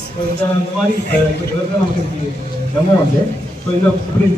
So இந்த மாதிரி நமக்கு டெமோ வந்து ஸோ இந்த இப்படி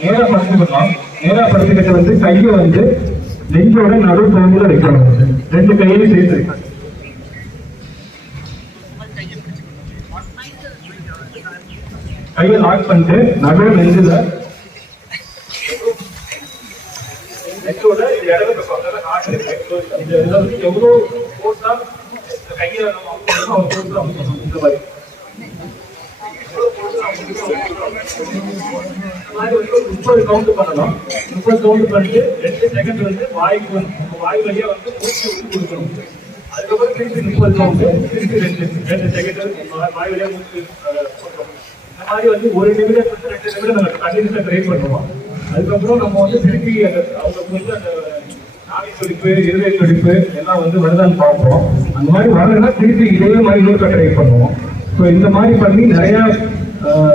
நேராக படுத்துக்கலாம். நேராக படுத்துக்கிட்ட வந்து கையை வந்து நெஞ்சோட நடு பகுதியில் வைக்கணும். ரெண்டு கையிலையும் சேர்த்து கையை லாக் பண்ணிட்டு நடு நெஞ்சில் நெஞ்சோட இடது பக்கம் காட்டு இருக்கு. எவ்வளோ போட்டா கையை இந்த மாதிரி முப்பது கவுண்ட் பண்ணலாம். 30 கவுண்ட் பண்ணிட்டு 2 செகண்ட் வந்து வாய் வழியா வந்து மூச்சு விட்டு கொடுக்கணும். அதுக்கப்புறம் திருப்பி 30 கவுண்ட் திருப்பி 2 செகண்ட் வாய் வழியா மூச்சு கொடுக்கணும். இந்த மாதிரி வந்து 1 நிமிடம் 2 நிமிடம் நம்ம கண்டினியூஸா ட்ரை பண்ணுவோம். அதுக்கப்புறம் நம்ம வந்து திருப்பி அவங்களுக்கு வந்து அந்த நாடி துடிப்பு இருதய துடிப்பு எல்லாம் வந்து வருதான்னு பார்ப்போம். அந்த மாதிரி வரலைன்னா திருப்பி இதே மாதிரி இன்னொரு ட்ரை பண்ணுவோம். ஸோ இந்த மாதிரி பண்ணி நிறைய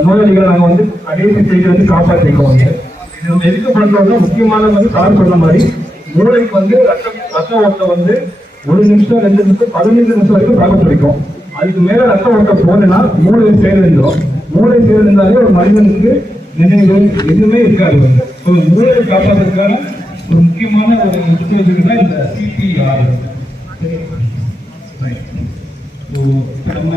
நோயாளிகளை நாங்கள் வந்து கடைசி ஸ்டேஜ் வந்து காப்பாற்றிருக்கோம். இது நம்ம எதுக்கு பண்ணுறோம்னா முக்கியமான வந்து சார் சொன்ன மாதிரி மூளைக்கு வந்து ரத்த ஓட்டம் வந்து 1 நிமிஷம் 2 நிமிஷம் 15 நிமிஷம் வரைக்கும் தாக்க பிடிக்கும். அதுக்கு மேலே ரத்த ஓட்டம் போனேன்னா மூளை சேர்ந்துடும். மூளை சேர்ந்தாலே ஒரு மனிதனுக்கு நினைவு எதுவுமே இருக்காது. வந்து ஸோ மூளையை காப்பாற்றுறதுக்கான ஒரு முக்கியமான ஒரு சுச்சுவேஷன் தான் இந்த சிபிஆர். நம்ம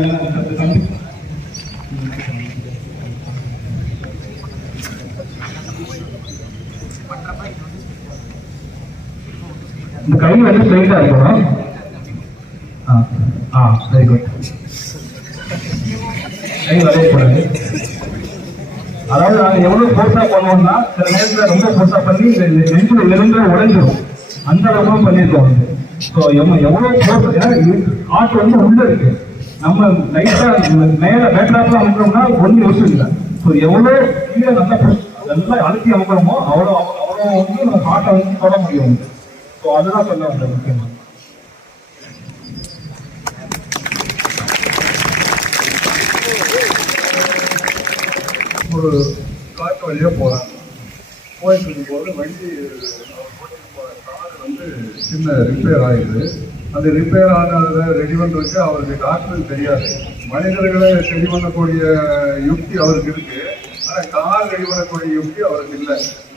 இந்த கை வந்து ஸ்ட்ரைட்டா இருக்கணும். Very good. கை வளையக்கூடாது. அதாவது நாங்கள் எவ்வளவு ஃபோர்ஸா பண்ணுவோம்னா சில நேரத்தில் ரொம்ப ஃபோர்ஸா பண்ணி நெஞ்சில் எலும்பு உடைஞ்சிடும். அந்த அளவுக்கு பண்ணியிருக்கோம். ஸோ எவ்வளவு ஃபோர்ஸ், ஏன்னா ஆட்டு வந்து உள்ள இருக்கு. நம்ம லைட்டா மேல பேட்ராப்ல அமுக்கிறோம்னா ஒன்றும் யோசிச்சு இல்லை. ஸோ எவ்வளோ கீழே நல்லா அழுத்தி அமுக்கிறோமோ அவ்வளோ வந்து நம்ம ஹார்ட்டை வந்து தொட முடியும். ஸோ அதுதான் சொல்ல வந்தேன் முக்கியமாக. ஒரு காட்டு வழியாக போகிறாங்க. போயிட்டு இருக்கும்போது வண்டி ஓட்டிட்டு போகிற கார் வந்து சின்ன ரிப்பேர் ஆகிடுது. அந்த ரிப்பேர் ஆனதை ரெடி பண்ணுறதுக்கு அவருக்கு டாக்டருக்கு தெரியாது. மனிதர்களை ரெடி பண்ணக்கூடிய யுக்தி அவருக்கு இருக்கு, ஆனால் கார் ரெடி பண்ணக்கூடிய யுக்தி அவருக்கு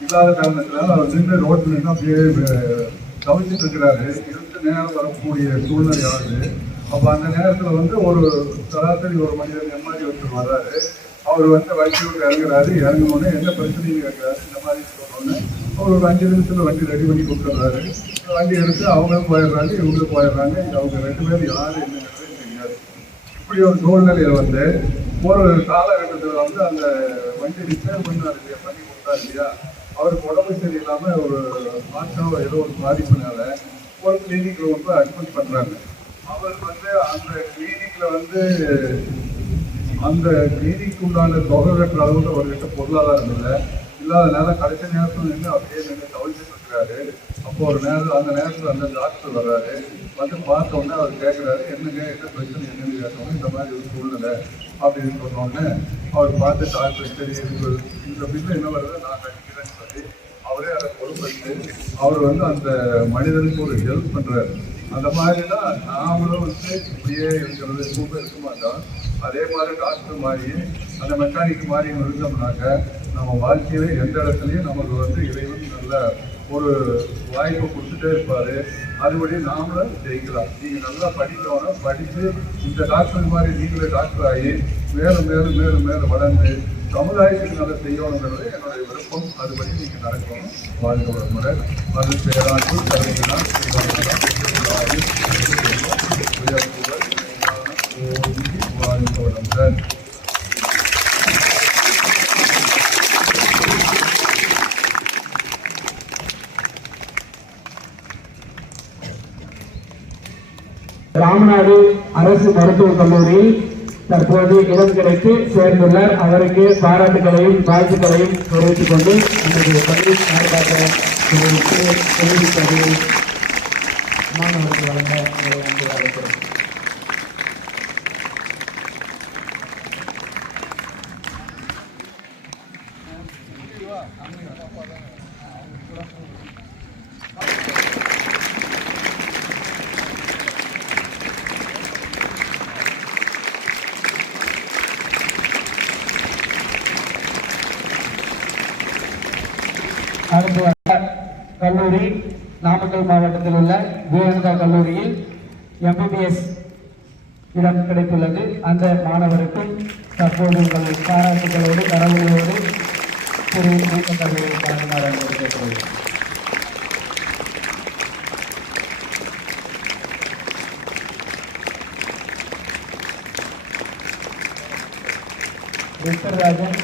இல்லாத காரணத்தினால அவர் நின்று ரோட்டில் நின்று அப்படியே தவிச்சிட்டு இருக்கிறாரு. இருட்டு நேரம் வரக்கூடிய சூழ்நிலை ஆகுது. அப்போ அந்த நேரத்தில் வந்து ஒரு சராசரி ஒரு மனிதன் எம்மாதிரி ஒருத்தர் வர்றாரு. அவர் வந்து வண்டி விட்டு இறங்குறாரு. இறங்கினோடனே என்ன பிரச்சனையும் கேட்குறாரு. இந்த மாதிரி சொன்னோடனே அவர் ஒரு 5 நிமிஷத்தில் வண்டி ரெடி பண்ணி கொடுத்துட்றாரு. வண்டி எடுத்து அவங்களும் போயிடுறாங்க, இவங்களும் போயிடுறாங்க. அவங்க 2 பேர் யார் என்னங்கிறதே தெரியாது. இப்படி ஒரு சூழ்நிலையில் வந்து ஒரு காலகட்டத்தில் வந்து அந்த வண்டி ரிப்பேர் பண்ணார் இல்லையா, பண்ணி கொடுத்தாரு இல்லையா, அவருக்கு உடம்பு சரியில்லாமல் ஒரு மாற்றம் ஏதோ ஒரு பாதிப்புனால ஒரு கிளினிக்கில் வந்து அட்மிட் பண்ணுறாங்க. அவர் வந்து அந்த கிளினிக்கில் வந்து அந்த கிளினிக்கு உண்டான தொகை கட்டுற அளவுக்கு அவர்கிட்ட பொருளாதாரம் இல்லாதனால கடைசி நேரத்தில் நின்று அப்படியே நின்று தவிச்சிட்டு இருக்கிறாரு. அப்போ ஒரு நேரம் அந்த நேரத்தில் அந்த டாக்டர் வர்றாரு. வந்து பார்த்தோன்னே அவர் கேட்குறாரு, என்னங்க என்ன பிரச்சனை என்னன்னு கேட்டோன்னே இந்த மாதிரி ஒரு சூழ்நிலை அப்படின்னு சொன்னோடனே அவர் பார்த்து டாக்டர் சரி இந்த பில்லு என்ன வருது நான் கட்டிக்கிறேன்னு சொல்லி அவரே அதை பொறுப்பெடுத்து அவர் வந்து அந்த மனிதனுக்கு ஒரு ஹெல்ப் பண்ணுறாரு. அந்த மாதிரி தான் நாமளும் வந்து இப்படியே இருக்கிறது ரொம்ப இருக்க மாட்டோம். அதே மாதிரி டாக்டர் மாதிரி அந்த மெக்கானிக் மாதிரி இருந்தோம்னாக்க நம்ம வாழ்க்கையில எந்த இடத்துலையும் நமக்கு வந்து இறைவன் நல்ல ஒரு வாய்ப்பை கொடுத்துட்டே இருப்பார். அதுபடி நாமளும் ஜெயிக்கலாம். நீங்கள் நல்லா படிக்கணும். படித்து இந்த டாக்டர் மாதிரி நீங்களே டாக்டர் ஆகி மேலும் மேலும் மேலும் மேலும் வளர்ந்து சமுதாயத்துக்கு நல்லா செய்யணுங்கிறது என்னுடைய விருப்பம். அதுபடி நீங்கள் நடக்கணும். வாழ்க வளமுடன். அது பேராட்சி கருவினால் வாழ்க வளமுடன். ராமநாடு அரசு மருத்துவக் கல்லூரியில் தற்போது இடம் கிடைத்து சேர்ந்துள்ளார். அவருக்கு பாராட்டுகளையும் வாழ்த்துக்களையும் தெரிவித்துக் கொண்டு நம்முடைய பள்ளி சார்பாக மாணவர்கள் வழங்க அழைக்கிறோம். மருத்துவ கல்லூரி நாமக்கல் மாவட்டத்தில் உள்ள விவேகானந்தா கல்லூரியில் எம்பிபிஎஸ் இடம் கிடைத்துள்ளது. அந்த மாணவருக்கும் தற்போது உங்கள் பாராட்டுகளோடு கரவுகளோடு திரு ஊக்கத்தொகையை வழங்குமாறு கேட்டுக்கொள்கிறேன். உத்தரராஜன்,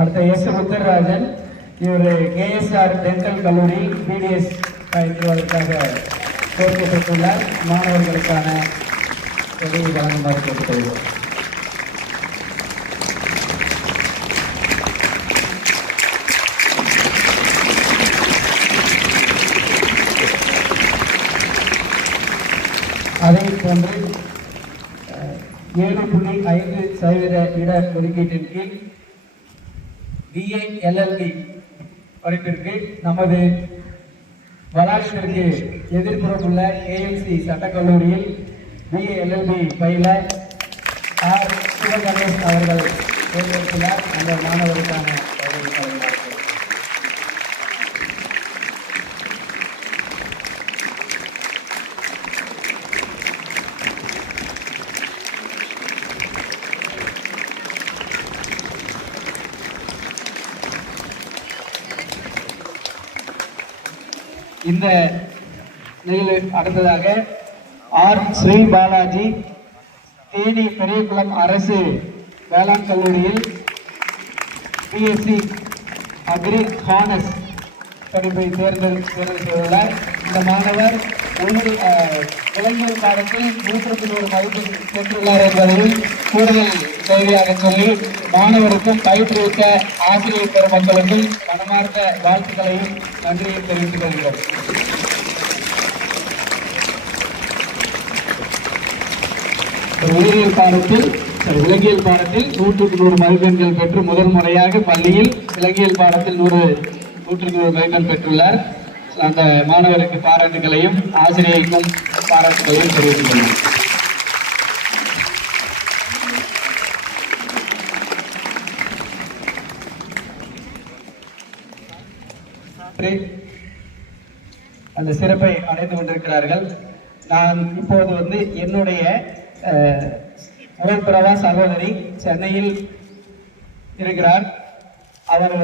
அடுத்த எஸ் உத்தரராஜன், இவர் கேஎஸ்ஆர் டென்டல் கல்லூரி பிடிஎஸ் பயிற்றுவதற்காக கோரிக்கை பெற்றுள்ளார். மாணவர்களுக்கான உதவி வழங்குமாறு கேட்டுக்கொள்கிறோம். அதே போன்று 7.5% இட ஒதுக்கீட்டின் கீழ் BA LLB படிப்பிற்கு நமது வளாகத்திற்கு எதிர்ப்புறம் உள்ள AMC சட்டக்கல்லூரியில் BA LLB பயில ஆர் சிவகணேஷ் அவர்கள் தேர்ந்தெடுத்துள்ளார். அந்த மாணவருக்கான இந்த நிகழ்வு அடுத்ததாக ஆர் ஸ்ரீ பாலாஜி தேனி பெரியகுளம் அரசு வேளாண் கல்லூரியில் பிஎஸ்சி அக்ரி ஹானஸ் படிப்பை தேர்வு செய்துள்ளார். இந்த மாணவர் இளைஞர் பாடத்தில் 100 மதிப்பெண் பெற்றுள்ளார் என்பதையும் கூடுதல் செய்தியாக சொல்லி மாணவருக்கும் பயிற்றுவிக்க ஆசிரியர் பெருமக்களுக்கும் மனமார்ந்த வாழ்த்துக்களையும் நன்றியை தெரிவித்துக் கொள்கிறோம். உயிரியல் பாடத்தில் விலங்கியல் பாடத்தில் 100 மதிப்பெண்கள் பெற்று முதல் முறையாக பள்ளியில் விலங்கியல் பாடத்தில் 100 மதிப்பெண் பெற்றுள்ளார். அந்த மாணவருக்கு பாராட்டுகளையும் ஆசிரியருக்கும் பாராட்டுகளையும் தெரிவித்துக் கொள்கிறோம். அந்த சிறப்பை அடைந்து கொண்டிருக்கிறார்கள். நான் இப்போது என்னுடைய உடன்பிறவா சகோதரி சென்னையில் இருக்கிறார். அவர்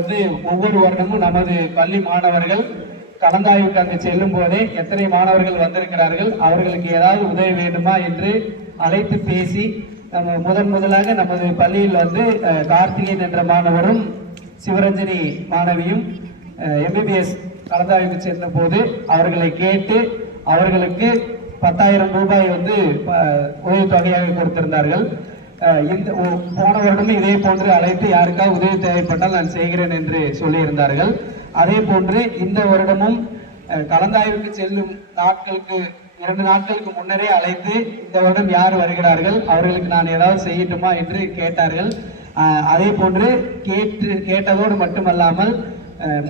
ஒவ்வொரு வருடமும் நமது பள்ளி மாணவர்கள் கலந்தாய்வுக்கு அங்கு செல்லும் போதே எத்தனை மாணவர்கள் வந்திருக்கிறார்கள், அவர்களுக்கு ஏதாவது உதவி வேண்டுமா என்று அழைத்து பேசி நம்ம முதலாக நமது பள்ளியில் கார்த்திகேயன் என்ற மாணவரும் சிவரஞ்சனி மாணவியும் எம்பிபிஎஸ் கலந்தாய்வுக்கு சென்ற போது அவர்களை கேட்டு அவர்களுக்கு 10,000 ரூபாய் உதவித்தொகையாக கொடுத்திருந்தார்கள். போன வருடமும் இதே போன்று அழைத்து யாருக்காவது உதவி தேவைப்பட்டால் நான் செய்கிறேன் என்று சொல்லியிருந்தார்கள். அதே போன்று இந்த வருடமும் கலந்தாய்வுக்கு செல்லும் 2 நாட்களுக்கு முன்னரே அழைத்து இந்த வருடம் யார் வருகிறார்கள், அவர்களுக்கு நான் ஏதாவது செய்யட்டுமா என்று கேட்டார்கள். அதே போன்று கேட்டதோடு மட்டுமல்லாமல்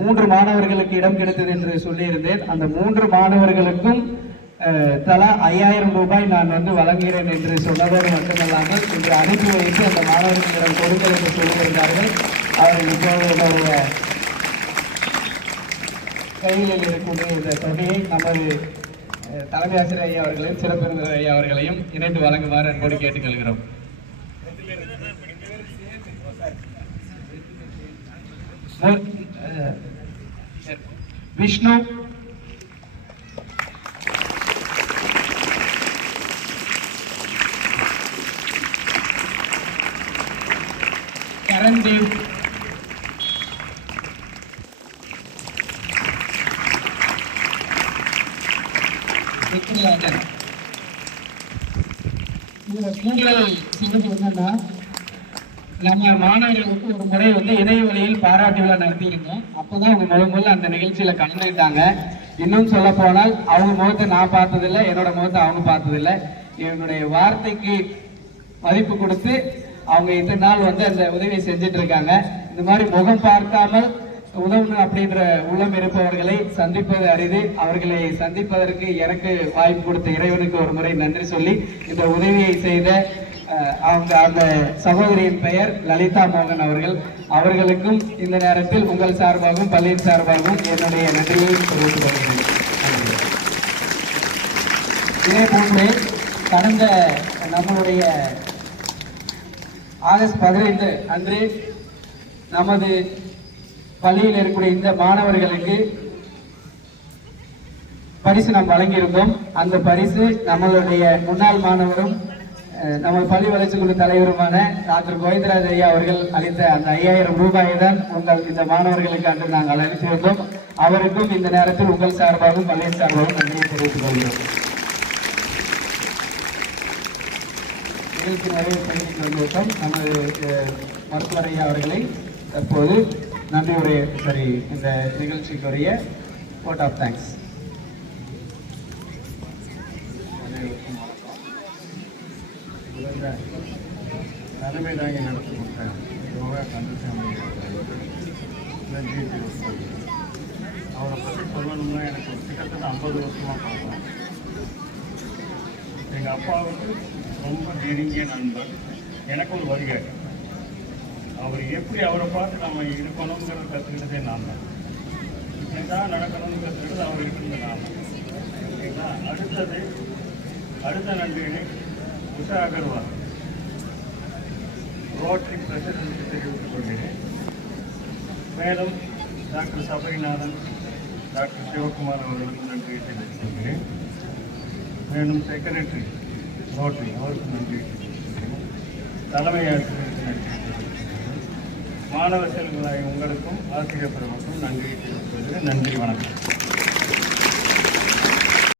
3 மாணவர்களுக்கு இடம் கிடைத்தது என்று சொல்லியிருந்தேன். அந்த 3 மாணவர்களுக்கும் தலா 5,000 ரூபாய் நான் வழங்குகிறேன் என்று சொன்னதோடு மட்டுமல்லாமல் இன்று அனுப்பி வைத்து அந்த மாணவர்களிடம் கொடுங்கள் என்று சொல்லியிருந்தார்கள். அவர்கள் இப்போது கையில் இருக்கக்கூடிய இந்த தொகையை நமது தலைமை ஆசிரியர் ஐயா அவர்களையும் சிறப்பு விருந்தினர் ஐயா அவர்களையும் இணைந்து வழங்குமாறு அன்போடு கேட்டுக்கொள்கிறோம். விஷ்ணு, கரன்தேவ், விக்ரராஜன். கூடுதல் சிறப்பு என்னன்னா, நம்ம மாணவர்களுக்கு ஒரு முறை இணைய வழியில் பாராட்டு விழா நடத்தியிருந்தோம். அப்போதான் அவங்க முதல்ல அந்த நிகழ்ச்சியில கலந்துக்கிட்டாங்க. இன்னும் சொல்ல போனால் அவங்க முகத்தை நான் பார்த்ததில்லை, என்னோட முகத்தை அவங்க பார்த்ததில்லை. என்னுடைய வார்த்தைக்கு மதிப்பு கொடுத்து அவங்க இத்தனை நாள் அந்த உதவியை செஞ்சுட்டு இருக்காங்க. இந்த மாதிரி முகம் பார்க்காமல் உதவணும் அப்படின்ற உள்ளம் இருப்பவர்களை சந்திப்பது அரிது. அவர்களை சந்திப்பதற்கு எனக்கு வாய்ப்பு கொடுத்த இறைவனுக்கு ஒரு முறை நன்றி சொல்லி இந்த உதவியை செய்த அந்த சகோதரியின் பெயர் லலிதா மோகன் அவர்களுக்கும் இந்த நேரத்தில் உங்கள் சார்பாகவும் பள்ளியின் சார்பாகவும் என்னுடைய நன்றியை தெரிவித்துக் கொள்கிறேன். இதே போன்று கடந்த நம்மளுடைய ஆகஸ்ட் 15 அன்று நமது பள்ளியில் இருக்கக்கூடிய இந்த மாணவர்களுக்கு பரிசு நாம் வழங்கியிருந்தோம். அந்த பரிசு நம்மளுடைய முன்னாள் மாணவரும் நம்ம பள்ளி வளர்ச்சி குழு தலைவருமான டாக்டர் கோவிந்தராஜ் ஐயா அவர்கள் அளித்த அந்த 5000 ரூபாயை தான் இந்த மாணவர்களுக்கு அன்று நாங்கள் அளித்திருந்தோம். அவருக்கும் இந்த நேரத்தில் உங்கள் சார்பாகவும் பள்ளியின் சார்பாகவும் நன்றியை தெரிவித்துக் கொள்கிறோம். நிகழ்ச்சி நிறைவு பயிற்சி வந்துவிட்டோம். நமது மருத்துவர் ஐயா அவர்களை தற்போது நன்றியுடைய இந்த நிகழ்ச்சிக்குரிய vote of thanks. தலைமை தாங்கி நடத்தி கொடுத்தேன் யோகா கந்தசாமி அவரை பற்றி சொல்லணும்னா எனக்கு கிட்டத்தட்ட 50 வருஷமாக பார்க்கலாம். எங்கள் அப்பாவுக்கு ரொம்ப நெருங்கிய நண்பர், எனக்கு ஒரு வழிகாட்டு. அவர் எப்படி அவரை பார்த்து நம்ம இருக்கணுங்கிறத கற்றுக்கிட்டதே நான் தான். இப்படி தான் நடக்கணும்னு கற்றுக்கிட்டது அவர் இருக்கிறது நான் தான். ஓகேங்களா? அடுத்த நன்றியை உஷா அகர்வால் ரோட்டரி பிரசிடென்ட் தெரிவித்துக் கொள்கிறேன். மேலும் டாக்டர் சபரிநாதன், டாக்டர் சிவகுமார் அவர்களுக்கும் நன்றியை தெரிவித்துக் கொள்கிறேன். மேலும் செக்ரட்டரி ரோட்டரி அவருக்கும் நன்றி தெரிவித்துக் தலைமை ஆசிரியருக்கு நன்றி தெரிவித்துக் மாணவ செல்வங்களாய் உங்களுக்கும் ஆசிரியர் பெருமக்களும் நன்றியை தெரிவித்துக் கொள்கிறேன். நன்றி, வணக்கம்.